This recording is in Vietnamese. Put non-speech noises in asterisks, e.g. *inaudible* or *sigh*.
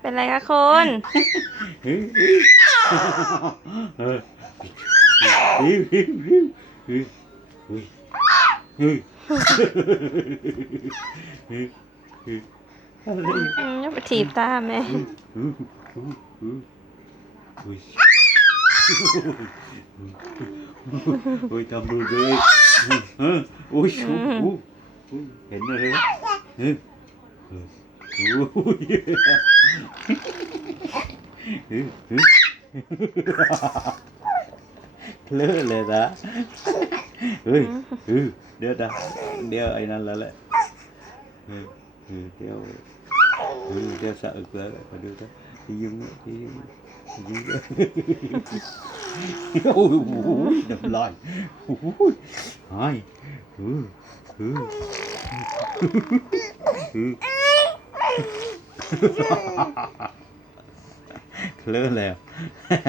เป็นไรคะคุณเยเฮ้ไปถีบตาแม่ Ôi tao mưa ghê Ôi xô ห็นอะไรวะเฮ้ยโอ้ยเลอะเลยนะเฮ้ยเดี๋ยวนะเดี๋ยวไอ้นั่นแล้วแหละเดี๋ยวเดี๋ยวสะอึกแล้วมาดูกัน thì dùng thì dùng *laughs* ôi ôi đập lại ôi hai ừ ừ *laughs* *laughs* ừ. Lớn lèo